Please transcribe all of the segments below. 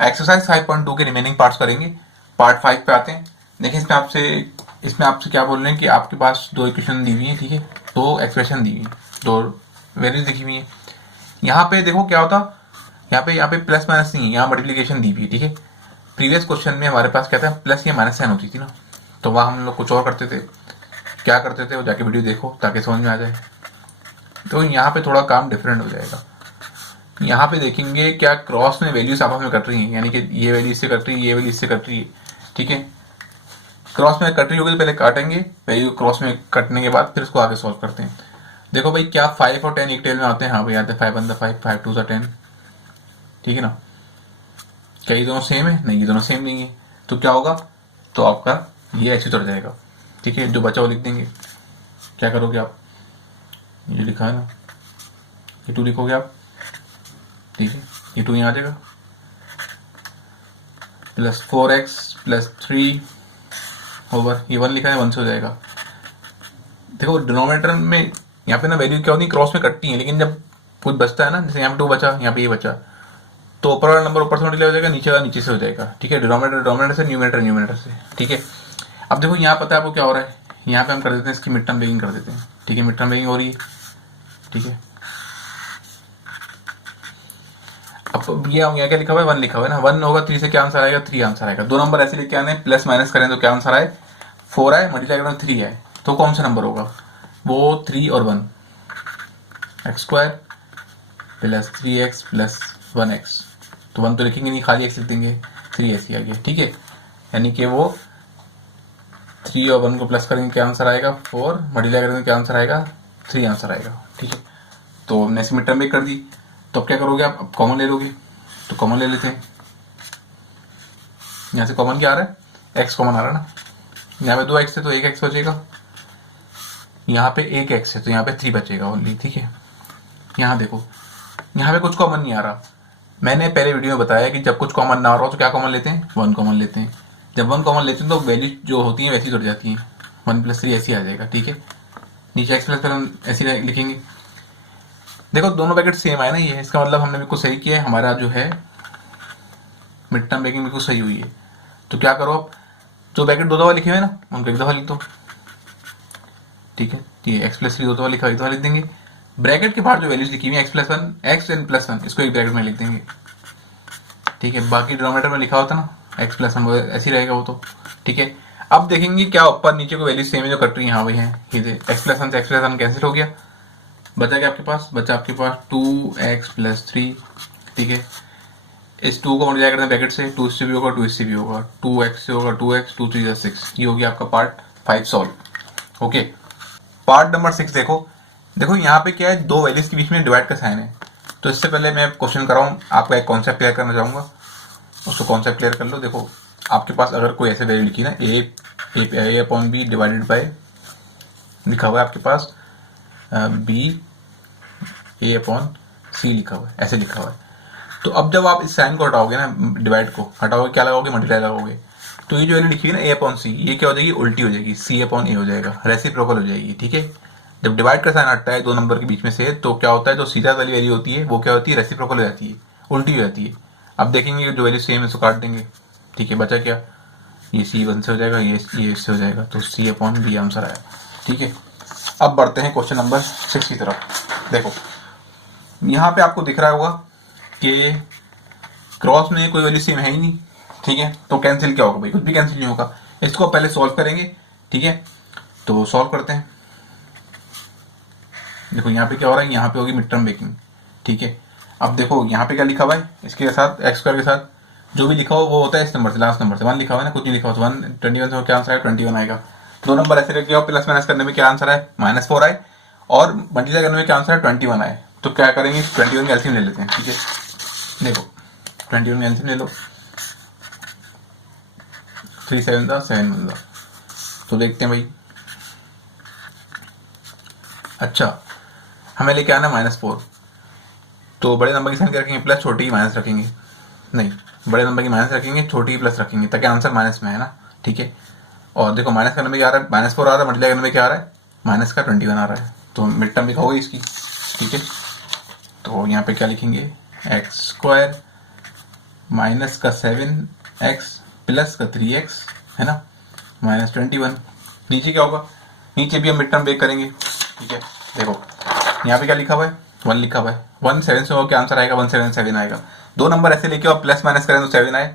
Exercise 5.2 के remaining parts करेंगे। Part 5 पे आते हैं। देखिए इसमें आपसे क्या बोल रहे हैं कि आपके पास दो इक्वेशन दी हुई है, ठीक है, दो एक्सप्रेशन दी हुई है, दो वैल्यूज लिखी हुई है। यहाँ पे देखो क्या होता, यहाँ पे प्लस माइनस नहीं है, यहाँ मल्टीप्लीकेशन दी हुई है, ठीक है। प्रीवियस क्वेश्चन में हमारे पास क्या था, प्लस या माइनस साइन होती थी ना, तो वहाँ हम लोग कुछ और करते थे। क्या करते थे वो जाके वीडियो देखो ताकि समझ में आ जाए। तो यहाँ पे थोड़ा काम डिफरेंट हो जाएगा। यहाँ पे देखेंगे क्या क्रॉस में वैल्यूज आपस में कट रही हैं, यानी कि ये वैल्यू इससे कट रही है, ये वैल्यू इससे कट रही है, ठीक है। क्रॉस में कट रही होगी तो पहले काटेंगे, वैल्यू क्रॉस में कटने के बाद फिर उसको आगे सॉल्व करते हैं। देखो भाई क्या 5 और 10 एक टेल में आते हैं, हाँ भाई आते हैं। 5 1 5 5 2 10, ठीक है ना। क्या ये दोनों सेम है? नहीं, ये दोनों सेम नहीं है। तो क्या होगा, तो आपका ये ऐसे उतर जाएगा, ठीक है। जो बचा वो लिख देंगे। क्या करोगे आप, ये जो लिखा है ना, ये 2 लिखोगे आप, ठीक है। ये 2 यहाँ आ जाएगा, प्लस 4x प्लस 3 ओवर ये 1 लिखा है, 1 से हो जाएगा। देखो डिनोमिनेटर में यहाँ पे ना वैल्यू क्या होती है, क्रॉस में कटती है, लेकिन जब कुछ बचता है ना, जैसे यहाँ पे 2 बचा, यहाँ पे ये बचा, तो ऊपर वाला नंबर ऊपर से मल्टीप्लाई हो जाएगा, नीचे वाला नीचे से हो जाएगा, ठीक है। डिनोमिनेटर से, न्यूमरेटर से, ठीक है। अब देखो यहाँ पता है आपको क्या हो रहा है, यहाँ पे हम कर देते हैं इसकी मिड टर्म ब्रेकिंग कर देते हैं, ठीक है। मिड टर्म ब्रेकिंग हो रही है, ठीक है। अब ये यहाँ क्या लिखा हुआ है, 1 लिखा हुआ है ना, 1 होगा 3 से क्या आंसर आएगा, 3 आंसर आएगा। दो नंबर ऐसे लेके आने, प्लस माइनस करें तो क्या आंसर आए, 4 आए, मल्टीप्लाई करें तो 3 आए, तो कौन सा नंबर होगा, वो 3 और 1, x square plus 3x plus 1x। तो 1 तो लिखेंगे नहीं, खाली x लिख देंगे, 3 ऐसे आ गया, ठीक है। यानी कि वो 3 और 1 को प्लस करेंगे क्या आंसर आएगा, 4, मल्टीप्लाई करेंगे क्या आंसर आएगा, 3 आंसर आएगा, ठीक है। तो हमने इसमें टर्म ब्रेक कर दी। तो अब क्या करोगे आप, अब कॉमन ले लोगे, तो कॉमन ले लेते हैं। यहाँ से कॉमन क्या आ रहा है, x कॉमन आ रहा है ना। यहाँ पे 2x है तो 1x बचेगा, यहाँ पे 1x है तो यहाँ पे 3 बचेगा ओनली, ठीक है। यहाँ देखो, यहाँ पे कुछ कॉमन नहीं आ रहा। मैंने पहले वीडियो में बताया कि जब कुछ कॉमन ना आ रहा हो तो क्या कॉमन लेते हैं, 1 कॉमन लेते हैं। जब 1 कॉमन लेते हैं तो वैल्यू जो होती है वैसी जुड़ जाती है, 1 प्लस 3 ऐसी आ जाएगा, ठीक है। नीचे x प्लस हम ऐसी लिखेंगे। देखो दोनों ब्रैकेट सेम आए ना, ये इसका मतलब हमने बिल्कुल सही किया है, हमारा जो है मिड टर्म ब्रेकिंग बिल्कुल सही हुई है। तो क्या करो आप, जो ब्रैकेट दो दफा लिखे हुए ना उनको एक दफा लिख दो, ठीक है। ये x प्लस 3 दो दफा लिखा, एक दफा लिख देंगे। ब्रैकेट के बाहर जो वैल्यूज लिखी हुई है x plus 1, x n plus 1, इसको एक ब्रैकेट में लिख देंगे, ठीक है। बाकी डिनोमिनेटर में लिखा होता ना x प्लस 1, ऐसे ही रहेगा वो तो, ठीक है। अब देखेंगे क्या ऊपर नीचे को वैल्यू सेम है जो कट रही है, हाँ भाई है, ये x प्लस 1 से x प्लस 1 कैंसिल हो गया, बचा क्या आपके पास, बचा आपके पास 2x प्लस 3, ठीक है। इस 2 को मल्टीप्लाई करते हैं ब्रैकेट से, 2 इससे भी होगा, 2 इससे भी होगा, 2x से होगा 2x, 2 3 6। ये हो गया आपका part 5 solve, okay. Part number 6 देखो, देखो यहाँ पे क्या है, दो वैल्यूज के बीच में डिवाइड का साइन है। तो इससे पहले मैं क्वेश्चन कर रहा हूँ, आपका एक कॉन्सेप्ट क्लियर करना चाहूँगा, उसको कॉन्सेप्ट क्लियर कर लो। देखो आपके पास अगर कोई ऐसे वैल्यू लिखी ना, ए अपॉन बी डिवाइडेड बाय, लिखा हुआ है आपके पास बी ए अपॉन सी लिखा हुआ है, ऐसे लिखा हुआ है। तो अब जब आप इस साइन को हटाओगे ना, डिवाइड को हटाओगे, क्या लगाओगे, मल्टीप्लाई लगाओगे, तो ये जो वैल्यू लिखी है ना ए अपॉन सी, ये क्या हो जाएगी, उल्टी हो जाएगी, सी अपॉन ए हो जाएगा, रेसिप्रोकल हो जाएगी, ठीक है। जब डिवाइड का साइन हटता है दो नंबर के बीच में से, तो क्या होता है, जो सीधा वाली वैल्यू होती है वो क्या होती है, रेसिप्रोकल हो जाती है, उल्टी हो जाती है। अब देखेंगे जो वैल्यू सेम है उसको काट देंगे, ठीक है। बचा क्या, ये सी 1 से हो जाएगा, ये इससे हो जाएगा, तो सी अपॉन बी आंसर आया, ठीक है। अब बढ़ते हैं क्वेश्चन नंबर 6 की तरफ। देखो यहाँ पे आपको दिख रहा होगा कि क्रॉस में कोई वैल्यू सेम है ही नहीं, ठीक है। तो कैंसिल क्या होगा भाई, कुछ भी कैंसिल नहीं होगा। इसको पहले सॉल्व करेंगे, ठीक है। तो सॉल्व करते हैं। देखो यहाँ पे क्या हो रहा है, यहाँ पे होगी मिड टर्म ब्रेकिंग, ठीक है। अब देखो यहाँ पे क्या लिखा हुआ है, इसके साथ एक्स स्क्वायर के साथ जो भी लिखा हो वो होता है इस नंबर से, लास्ट नंबर से। 1 लिखा हुआ है ना, कुछ नहीं लिखा हो तो 1 21 से क्या आंसर है, 21 आएगा। दो नंबर ऐसे रख दिया, प्लस माइनस करने में क्या आंसर है, -4 आए, और मल्टीप्लाई करने में क्या आंसर है, 21 आए। तो क्या करेंगे, 21 का एलसीएम ले लेते हैं, ठीक है। देखो 21 का एलसीएम ले लो, 3 7 था 7 बन। तो देखते हैं भाई, अच्छा हमें लेके आना -4, तो बड़े नंबर की साइन क्या रखेंगे, प्लस, छोटी की माइनस रखेंगे, नहीं बड़े नंबर की माइनस रखेंगे, छोटी की प्लस रखेंगे, ताकि आंसर माइनस में है ना, ठीक है। और देखो माइनस करने में क्या आ रहा है, -4 आ रहा है, मल्टीप्लाई करने में क्या आ रहा है, माइनस का 21 आ रहा है। तो मिड टर्म लिखा होगा इसकी, ठीक है। तो यहाँ पे क्या लिखेंगे, एक्स स्क्वायर माइनस का 7x प्लस का 3x है ना, माइनस 21। नीचे क्या होगा, नीचे भी हम मिड टर्म ब्रेक करेंगे, ठीक है। देखो यहाँ पे क्या लिखा हुआ है, 1 लिखा हुआ है, 1 7 से होगा क्या आंसर आएगा, 177 आएगा। दो नंबर ऐसे लेके और प्लस माइनस करें तो 7 आए,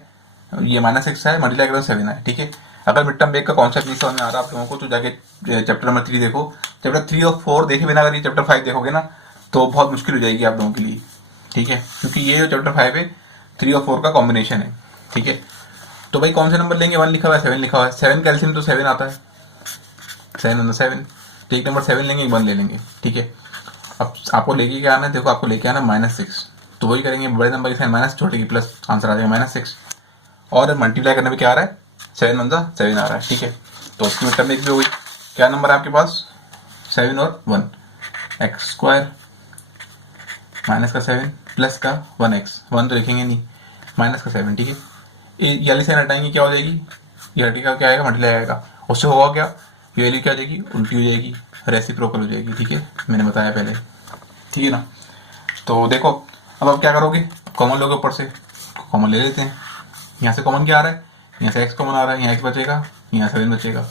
ये -6 आए, मल्टीप्लाई करें तो 7 आए, ठीक है। अगर मिड टर्म ब्रेक का कॉन्सेप्ट नहीं समझ में आ रहा आप लोगों को तो जाके चैप्टर नंबर 3 देखो। चैप्टर 3 और 4 देखे बिना अगर ये चैप्टर 5 देखोगे ना तो बहुत मुश्किल हो जाएगी आप लोगों के लिए, ठीक है, क्योंकि ये जो चैप्टर 5 है 3 और 4 का कॉम्बिनेशन है, ठीक है। तो भाई कौन से नंबर लेंगे, 1 लिखा हुआ है, 7 लिखा हुआ है, 7 का एलसीएम तो 7 आता है, 7 तो एक नंबर 7 लेंगे, एक 1 ले लेंगे, ठीक है। अब आपको लेके क्या आना है, देखो आपको लेके आना -6, तो वही करेंगे, बड़े नंबर के साइन माइनस, छोटे की प्लस, आंसर आ जाएगा -6। और मल्टीप्लाई करने में क्या आ रहा है, 7 1 7 आ रहा है, ठीक है। तो उसकी मिड टर्म एक भी हो गई। क्या नंबर है आपके पास, 7 और 1, एक्स स्क्वायर माइनस का 7 प्लस का 1x, 1 तो लिखेंगे नहीं, माइनस का 7, ठीक है। ये वाली साइन हटाएंगे क्या हो जाएगी, ये हटेगा क्या आएगा, मल्टीप्लाई आएगा, उससे होगा क्या, ये वैल्यू क्या हो जाएगी, उल्टी हो जाएगी, रेसिप्रोकल हो जाएगी, ठीक है, मैंने बताया पहले, ठीक है ना। तो देखो अब आप क्या करोगे, कॉमन लोगे, ऊपर से कॉमन ले लेते हैं। यहाँ से कॉमन क्या आ रहा है, यहाँ से x कॉमन आ रहा है, यहाँ x बचेगा, यहाँ 7 बचेगा,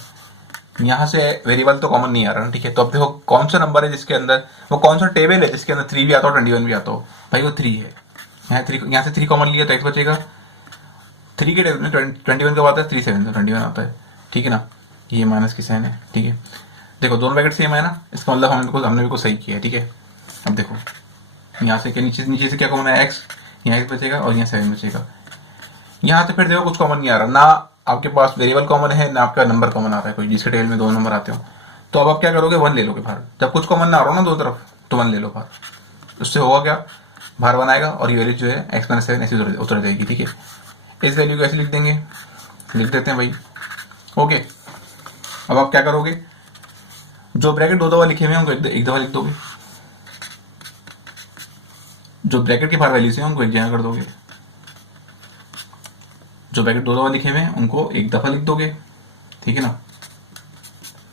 यहाँ से वेरिएबल तो कॉमन नहीं आ रहा ना, ठीक है। तो अब देखो कौन सा नंबर है जिसके अंदर, वो कौन सा टेबल है जिसके अंदर 3 भी आता हो 21 भी आता हो, भाई वो 3 है। यहाँ से 3 कॉमन लिया तो x बचेगा, 3 के टेबल में 21 कब आता है, 3 7 तो 21 आता है, ठीक है ना। ये माइनस की साइन है, ठीक है। देखो दोनों ब्रैकेट सेम है ना, इसका मतलब हमने बिल्कुल सही किया है, ठीक है। अब देखो यहाँ से नीचे से क्या कॉमन है, x, यहाँ x बचेगा और यहाँ 7 बचेगा। यहाँ से फिर देखो कुछ कॉमन नहीं आ रहा, ना आपके पास वेरिएबल कॉमन है ना आपका नंबर कॉमन आ रहा है कोई, जिसके टेबल में 2 नंबर आते हो। तो अब आप क्या करोगे, 1 ले लोगे बाहर, जब कुछ कॉमन ना आ रहा हो ना दोनों तरफ, तो 1 ले लो बाहर। उससे होगा क्या, बाहर 1 आएगा और ये वैल्यू जो है x - 7 ऐसी उतर जाएगी, ठीक है। इस वैल्यू को ऐसे लिख देंगे, लिख देते हैं भाई, ओके। अब आप क्या करोगे, जो ब्रैकेट 2 दफा लिखे हुए हैं उनको एक दफा लिख दोगे, जो ब्रैकेट के बाहर वैल्यूज हैं उनको एक जगह कर दोगे, जो ब्रैकेट 2 दफा लिखे हुए हैं उनको एक दफा लिख दोगे, ठीक है ना।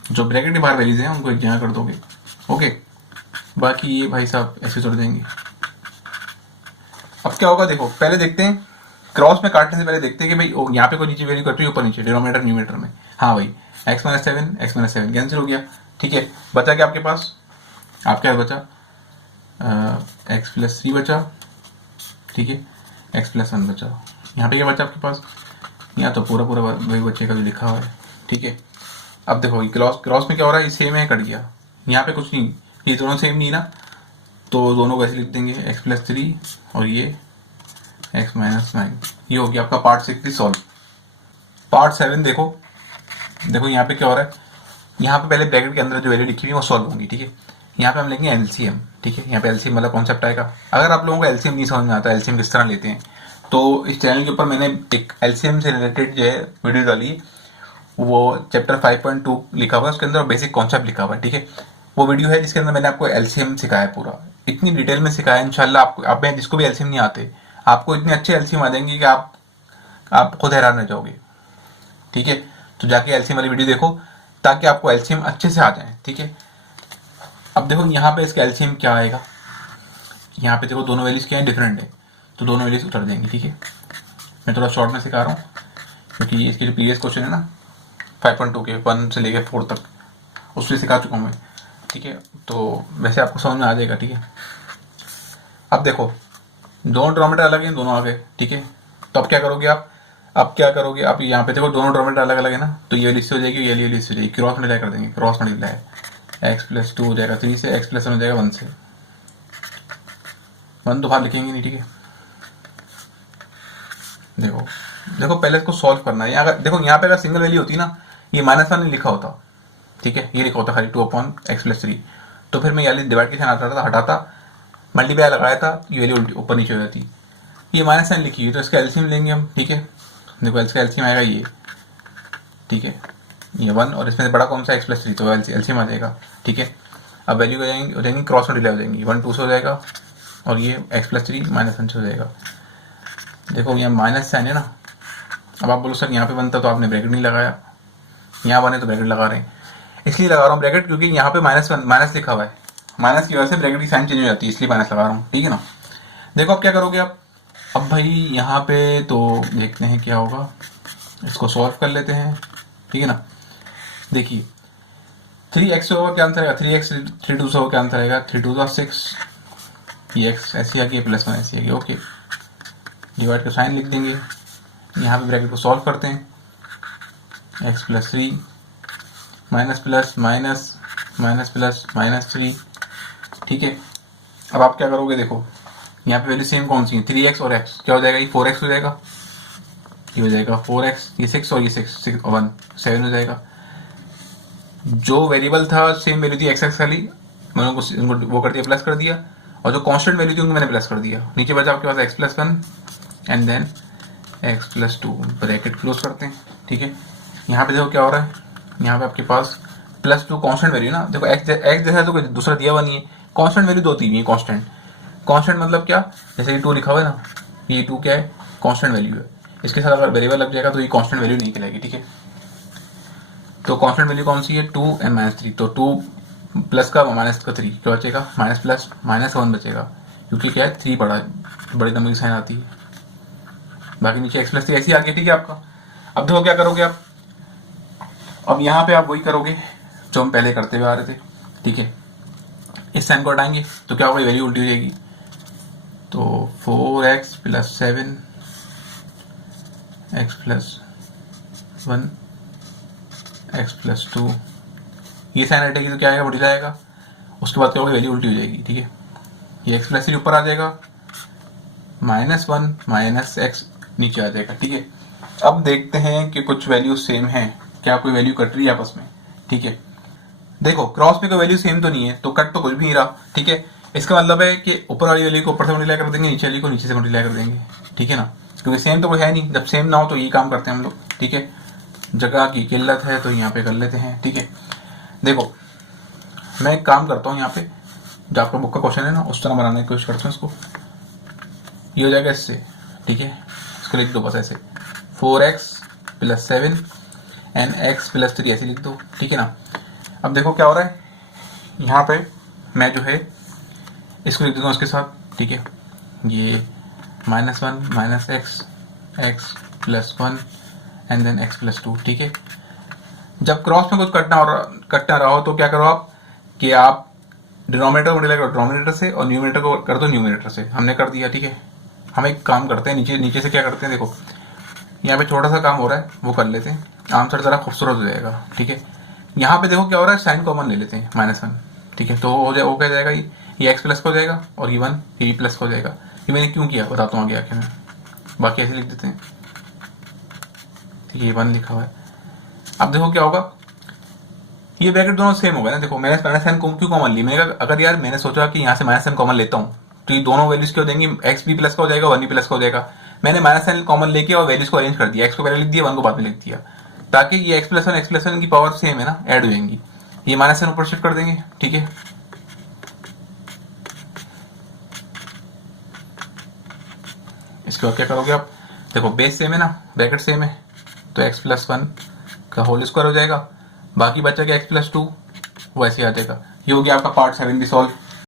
जो ब्रैकेट के बाहर वैल्यूज हैं उनको एक जगह कर दोगे, ओके। बाकी ये भाई साहब ऐसे उतर देंगे। अब क्या होगा देखो, पहले देखते हैं क्रॉस में काटने से पहले देखते हैं कि भाई यहाँ पे कोई नीचे वैल्यू कट रही है, ऊपर नीचे, डिनोमिनेटर न्यूमरेटर में, हाँ भाई x - 7 कैंसिल हो गया, ठीक है। बचा क्या आपके पास, आपके पास बचा x + 3 बचा, ठीक है, x + 1 बचा। यहाँ पे क्या बचा आपके पास, यहाँ तो पूरा वही बच्चे का जो लिखा हुआ है, ठीक है। अब देखो क्रॉस में क्या हो रहा है, ये सेम है, कट गया, यहाँ पे कुछ नहीं, ये दोनों सेम नहीं ना, तो दोनों को ऐसे लिख देंगे, x + 3 और ये x - 9। ये हो गया आपका पार्ट 6 सॉल्व। पार्ट 7 देखो यहाँ पे क्या हो रहा है, यहाँ पे पहले ब्रैकेट के अंदर जो वैल्यू लिखी हुई है वो सॉल्व होंगी, ठीक है। यहाँ पे हम लेंगे एलसीएम, ठीक है। यहाँ पे एलसीएम वाला कॉन्सेप्ट आएगा। अगर आप लोगों को एलसीएम नहीं समझ में आता एलसीएम किस तरह लेते हैं, तो इस चैनल के ऊपर मैंने एक एलसीएम से रिलेटेड जो है वीडियो डाली, वो चैप्टर 5.2 लिखा हुआ है, उसके अंदर बेसिक कॉन्सेप्ट लिखा हुआ है, ठीक है। वो वीडियो है जिसके अंदर मैंने आपको एलसीएम सिखाया है, पूरा इतनी डिटेल में सिखाया इंशाल्लाह। आपको आप में जिसको भी एलसीएम नहीं आते, आपको इतने अच्छे एलसीएम आ जाएंगे कि आप खुद हैरान रह जाओगे, ठीक है। तो जाके एलसीएम वाली वीडियो देखो ताकि आपको एलसीएम अच्छे से आ जाए, ठीक है। अब देखो यहाँ पे इसका एलसीएम क्या आएगा, यहाँ पे देखो दोनों वैल्यूज क्या है, डिफरेंट है, तो दोनों वैल्यूज उतर देंगी, ठीक है। मैं थोड़ा शॉर्ट में सिखा रहा हूँ क्योंकि इसके जो प्रीवियस क्वेश्चन है ना 5.2 के 1 से लेकर 4 तक, उसमें सिखा चुका हूँ मैं, ठीक है। तो वैसे आपको समझ में आ जाएगा, ठीक है। अब देखो दोनों डिनोमिनेटर अलग हैं, दोनों आ गए, ठीक है। तो अब क्या करोगे आप, अब क्या करोगे आप, यहाँ पे देखो दोनों डिनोमिनेटर अलग अलग है ना, तो ये वाली इससे हो जाएगी, ये वाली इससे हो जाएगी, क्रॉस मल्टीप्लाई कर देंगे, क्रॉस मल्टीप्लाई x + 2 हो जाएगा 3 से, x + 1 हो जाएगा 1 से, 1 तो बाहर लिखेंगे नहीं, ठीक है। देखो पहले इसको सॉल्व करना है। अगर देखो यहाँ पे अगर सिंगल वैल्यू होती ना, ये -1 नहीं लिखा होता, ठीक है, ये लिखा होता खाली 2/x + 3, तो फिर मैं ये डिवाइड के साथ आता था, हटाता, मल्टीप्लाई लगाया था, ये वैल्यू ऊपर नीचे हो जाती। ये -9 लिखी है तो इसका एलसीएम लेंगे हम, ठीक है। देखो इसका एलसीएम आएगा ये, ठीक है, ये 1 और इसमें बड़ा कौन सा x + 3, तो एलसीएम आ जाएगा, ठीक है। अब वैल्यू हो जाएंगी क्रॉस मल्टीप्लाई हो जाएंगी, 1 2 से हो जाएगा और ये x + 3 -1 से हो जाएगा। देखो यहाँ माइनस साइन है ना, अब आप बोलो सर यहाँ पे 1 था तो आपने ब्रैकेट नहीं लगाया, यहाँ 1 है तो ब्रैकेट लगा रहे हैं। इसलिए लगा रहा हूँ ब्रैकेट क्योंकि यहाँ पे माइनस लिखा हुआ है, माइनस की वजह से ब्रैकेट की साइन चेंज हो जाती है, इसलिए माइनस लगा रहा हूँ, ठीक है ना। देखो अब क्या करोगे आप, अब भाई यहाँ पे तो देखते हैं क्या होगा, इसको सॉल्व कर लेते हैं, ठीक है ना। देखिए 3x से होगा क्या आंसर आएगा, 3x 3 2 से होगा क्या आंसर आएगा, 3 2 6, ये एक्स ऐसी आ गई प्लस 1 ऐसी आ गई। ओके, डिवाइड का साइन लिख देंगे, यहाँ पे ब्रैकेट को सॉल्व करते हैं, x plus 3 minus plus minus minus plus minus 3, ठीक है। अब आप क्या करोगे, देखो यहाँ पे वैल्यू सेम कौन सी है, 3x और x, क्या हो जाएगा, ये 4x हो जाएगा, ये हो जाएगा 4x, ये 6 और ये 6 1 7 हो जाएगा। जो वेरिएबल था सेम वैल्यू थी एक्स एक्स खाली, मैंने उनको वो कर दिया प्लस कर दिया, और जो कांस्टेंट वैल्यू थी उनको मैंने प्लस कर दिया। नीचे बचा आपके पास x plus 1 and then x plus 2, bracket close करते हैं, ठीक है। यहाँ पे देखो क्या हो रहा है, यहाँ पे आपके पास प्लस 2 कांस्टेंट वैल्यू ना, देखो x जैसा तो कोई दूसरा दिया हुआ नहीं है, कांस्टेंट वैल्यू दो तीन है, कांस्टेंट कांस्टेंट मतलब क्या, जैसे ये 2 लिखा हुआ है ना, ये 2 क्या है, कांस्टेंट वैल्यू है, इसके साथ अगर वेरिएबल लग जाएगा तो ये कांस्टेंट वैल्यू नहीं कहलाएगी, ठीक है। तो कांस्टेंट वैल्यू कौन सी है, 2 एंड -3, तो 2 प्लस का माइनस का 3 क्या बचेगा, माइनस प्लस माइनस 1 बचेगा, क्योंकि क्या है 3 बड़ा है, बड़ी नंबर की साइन आती है, बाकी नीचे x प्लस 3 ऐसी आ गई, ठीक है आपका। अब देखो क्या करोगे आप, अब यहाँ पे आप वही करोगे जो हम पहले करते हुए आ रहे थे, ठीक है। इस साइन को हटाएंगे तो क्या होगा, वैल्यू उल्टी हो जाएगी, तो 4x plus 7 x plus 1 x plus 2, ये साइन हटेगी तो क्या आएगा, बढ़ जाएगा, उसके बाद क्या होगा, वैल्यू उल्टी हो जाएगी, ठीक है। ये x प्लस 3 ऊपर आ जाएगा, -1 माइनस x नीचे आ जाएगा, ठीक है। अब देखते हैं कि कुछ वैल्यू सेम है क्या, कोई वैल्यू कट रही है आपस में, ठीक है। देखो क्रॉस में कोई वैल्यू सेम तो नहीं है, तो कट तो कुछ भी नहीं रहा, ठीक है। इसका मतलब है कि ऊपर वाली वैल्यू को ऊपर से मल्टीप्लाई कर देंगे, नीचे वाली को नीचे से मल्टीप्लाई कर देंगे, ठीक है ना, क्योंकि सेम तो कोई है नहीं, जब सेम ना हो तो ये काम करते हैं हम लोग, ठीक है। जगह की किल्लत है तो यहाँ पे कर लेते हैं, ठीक है। देखो मैं एक काम करता हूँ, यहाँ पे जो आपका बुक का क्वेश्चन है ना उस तरह बनाने की कोशिश करता हूँ इसको, ये हो जाएगा इससे, ठीक है। इसको लिख दो बस ऐसे, 4x plus 7 and x plus 3 ऐसे लिख दो, ठीक है ना। अब देखो क्या हो रहा है, यहाँ पे मैं जो है इसको लिख देता हूँ इसके साथ, ठीक है। ये -1 minus x plus 1 and then x plus 2, ठीक है। जब क्रॉस में कुछ कटना रहा हो तो क्या करो आप, कि आप डिनोमिनेटर को मल्टीप्लाई करो डिनोमिनेटर से और न्यूमरेटर को कर दो न्यूमरेटर से, हमने कर दिया, ठीक है। हम एक काम करते हैं, नीचे से क्या करते हैं, देखो यहाँ पे छोटा सा काम हो रहा है वो कर लेते हैं, आंसर जरा खूबसूरत हो जाएगा, ठीक है। यहाँ पे देखो क्या हो रहा है, साइन कॉमन ले लेते हैं -1, ठीक है। तो हो जाए, वो क्या जाएगा, ये x प्लस हो जाएगा और ये 1 ये प्लस हो जाएगा। ये मैंने क्यों किया बताता हूँ आगे आके मैं, बाकी ऐसे लिख देते हैं, ठीक है। ये 1 लिखा हुआ है। अब देखो क्या होगा, ये ब्रैकेट दोनों सेम हो गए ना, देखो मैंने -n क्यों कॉमन ली, मैंने कहा अगर यार मैंने सोचा कि यहाँ से -n कॉमन लेता हूँ तो ये दोनों वैल्यूज क्या हो जाएंगी, x भी प्लस का हो जाएगा 1 भी प्लस का हो जाएगा। मैंने -n कॉमन लेके और वैल्यूज को अरेंज कर दिया, x को पहले लिख दिया 1 को बाद में लिख दिया, ताकि ये x प्लस 1 की पावर सेम है ना, ऐड हो जाएंगी। ये -n ऊपर शिफ्ट कर देंगे, ठीक है। इसके बाद क्या करोगे आप, देखो बेस सेम है ना, ब्रैकेट सेम है, तो x प्लस 1 का होल स्क्वायर हो जाएगा, बाकी बचा के x प्लस 2 वो ऐसे आ जाएगा। ये हो गया आपका पार्ट 7 भी सॉल्व।